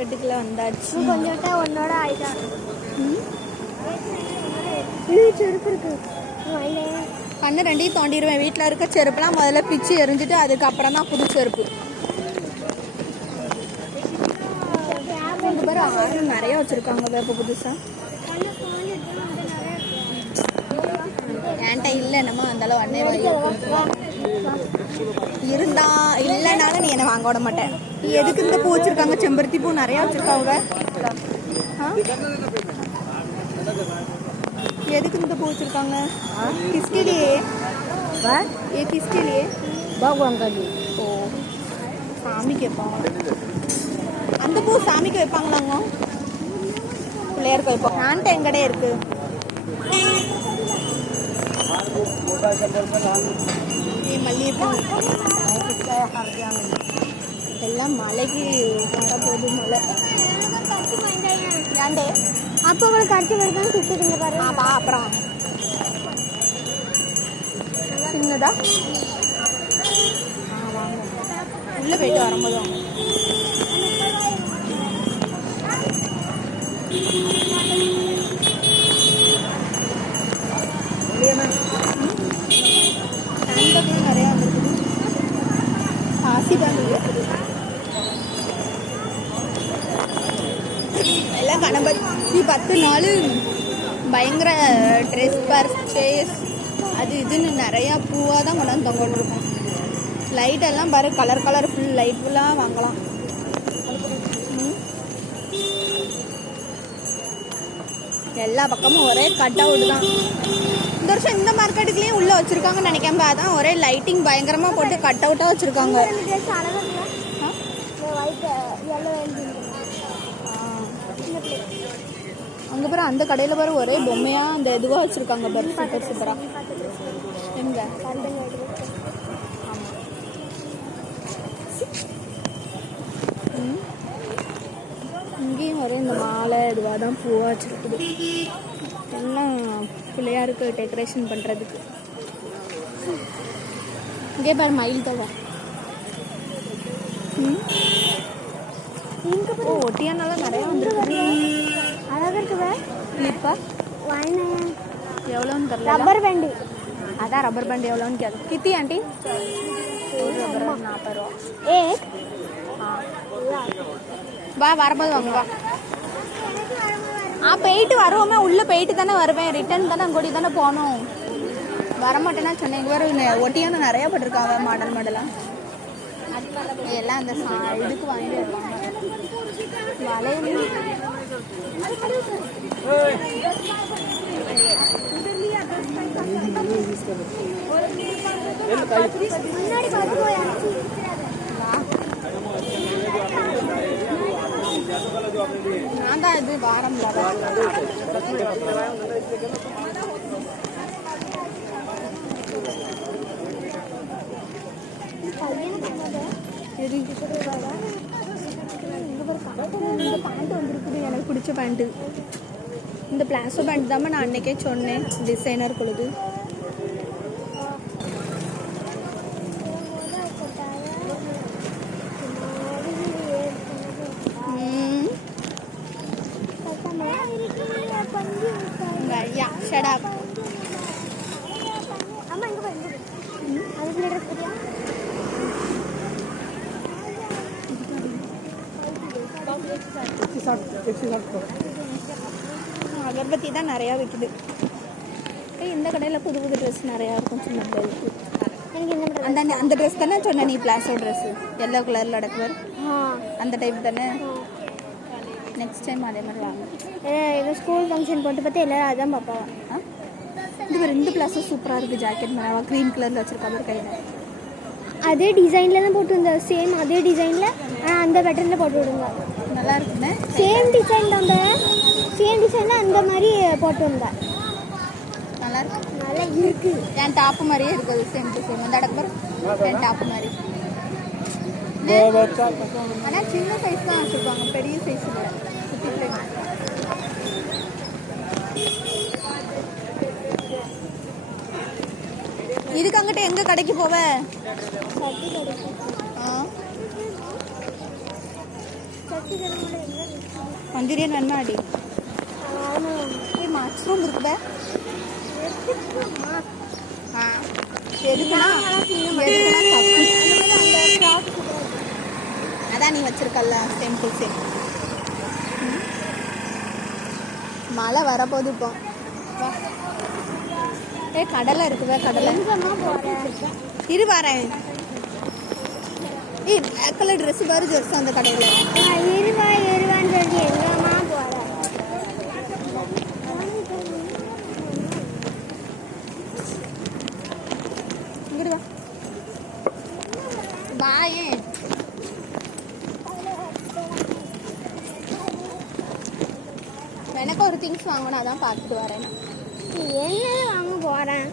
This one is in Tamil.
மார்க்கெட்டுக்குள்ள வந்தாச்சு. கொஞ்சம் விட்டா உன்னோட ஆயிட்டா செருப்பு இருக்கு. கண்ணு ரெண்டையும் தோண்டிடுவேன். வீட்டில் இருக்க செருப்புலாம் முதல்ல பிச்சு எரிஞ்சிட்டு அதுக்கப்புறம் தான் புது செருப்பு. பாரு ஆறு நிறைய வச்சிருக்காங்க வேப்ப புதுசா. என்கிட்ட இல்லை என்னமோ அந்த அளவு அண்ணே வாங்கி இருந்தா இல்லைனாலும் நீ என்ன வாங்க விட மாட்டேன் நீ எதுக்கு இந்த பூ வச்சிருக்காங்க செம்பருத்தி பூ நிறைய வச்சிருக்காங்க ஆ? எதுக்கு இந்த பூ வச்சிருக்காங்க किसके लिए ये किसके लिए பகவான் கல்வி ஓ சாமிக்கு வைப்பாங்க அந்த பூ சாமிக்கு வைப்பாங்களாங்க பிள்ளையாருக்கு வைப்போம் ஆண்ட எங்கடே இருக்கு ஏ மல்லிகைப்பூ. எல்லாம் மலைக்கு வரப்போகுது மலை ஏண்டே? அப்போ அவளுக்கு கடிச்சு வருதான் சுத்திட்டு பாரு. ஆ அப்புறம். சின்னதா? ஆ வாங்க. உள்ள போயிட்டு வரும்போது வாங்க ஹேண்ட்பேக்கும் நிறையா வந்துருக்குது பாசி பேண்ட் இருக்குது கணபதி பத்து நாள் பயங்கர ட்ரெஸ் பர்ச்சேஸ் அது இதுன்னு நிறையா பூவாக தான் கொண்டாந்து தொங்கிட்டு இருக்கும் லைட் எல்லாம் பாரு கலர் கலர் ஃபுல் லைட் ஃபுல்லாக வாங்கலாம். எல்லா பக்கமும் ஒரே கட் அவுட் தான். இந்த வருஷம் இந்த மார்க்கெட்டுக்குள்ளேயும் உள்ளே வச்சுருக்காங்கன்னு நினைக்காம அதான் ஒரே லைட்டிங் பயங்கரமாக போட்டு கட் அவுட்டாக வச்சுருக்காங்க. அங்கே பாரு அந்த கடையில் பாரு ஒரே பொம்மையாக அந்த இதுவாக வச்சுருக்காங்க பாரு சூப்பர் சூப்பராக எங்க? இங்கேயும் ஒரே இந்த மாலை இதுவாக தான் பூவாக வச்சுருக்குது. எல்லாம் பிள்ளையாருக்கு டெக்கரேஷன் பண்ணுறதுக்கு இங்கே பாரு மயில் தவா ம்? ஓ ஒட்டியானாலாம் நிறையா வந்துருக்கு. அழகா இருக்குவ கிளிப்பா வாங்கினேன் எவ்வளோன்னு தெரியல. Rubber band. அதான் ரப்பர் பேண்ட் எவ்வளோன்னு கேளு. கித்தி ஆண்டி. ஒரு ரப்பர் நாற்பது ரூபா. ஏ. வா வரும்போது வாங்க வா. ஆ போயிட்டு வருவோமே உள்ளே போயிட்டு தானே வருவேன். ரிட்டர்ன் தானே அங்கோடி தானே போகணும். வரமாட்டேன்னா சொன்னேன். இங்கே வேறு ஒட்டியான நிறையா போட்டிருக்காங்க மாடல் மாடலாக எல்லாம் அந்த சா இதுக்கு வாங்கி வளையல். நான் தான் இது வாரம் இந்த பேண்ட் வந்துருக்குது. எனக்கு பிடிச்ச பேண்ட்டு இந்த பிளாசோ பேண்ட் தான் நான் அன்னைக்கே சொன்னேன். டிசைனர் பொழுது ம் ஐயா ஷடாப் அம்மா இங்க பாரு இங்க பாரு. அதுக்குள்ள ட்ரெஸ் போட்டியா அகர்பத்தி தான் நிறையா விற்குது இந்த கடையில் புது புது ட்ரெஸ் நிறையா இருக்கும் சின்ன பிள்ளைகளுக்கு அந்த அந்த ட்ரெஸ் தானே சொன்ன நீ பிளாசோ ட்ரெஸ்ஸு எல்லோ கலரில் அடக்குவர். அந்த டைப் தானே? நெக்ஸ்ட் டைம் அதே மாதிரி வாங்க. ஏதோ ஸ்கூல் ஃபங்க்ஷன் போட்டு பார்த்து எல்லாரும் அதான் பார்ப்பாங்க. இது ஒரு இந்த பிளாஸும் சூப்பராக இருக்குது ஜாக்கெட் மேலே க்ரீன் கலரில் வச்சுருக்கா மாதிரி கையில். அதே டிசைனில் தான் போட்டு வந்தா சேம் அதே டிசைனில் ஆனால் அந்த பேட்டர்னில் போட்டு விடுங்க. நல்லா இருக்குமே? சேம் டிசைன் தான் சேம் டிசைனில் அந்த மாதிரி போட்டு வந்தா நல்லா இருக்கு? நல்லா இருக்கு. என் டாப்பு மாதிரியே இருக்குது சேம் டு சேம் அந்த இடக்கு என் டாப்பு மாதிரி. ஆனால் சின்ன சைஸ் தான் வச்சுருப்பாங்க. பெரிய சைஸ் இல்லை. இதுக்கு அங்கிட்ட எங்க கடைக்கு போவ? வேணுமா அடி? ஏய் மஷ்ரூம் இருக்குதே. எதுக்குன்னா. அதான் நீ வச்சிருக்கல்ல சேம் டு சேம் மழை வரப்போகுது இப்போ. ஏய் கடலை இருக்குதா கடலை. இரு வரேன். ஏய் பிளாக் கலர் ட்ரெஸ் பாரு ஜெர்ஸ் அந்த கடையில். இருவான்னு சொல்லி எங்கம்மா போற இங்கிட்டு வா பாயே எனக்கு ஒரு திங்ஸ் வாங்கணும் அதான் பார்த்துட்டு வரேன் என்ன வாங்க போகிறேன்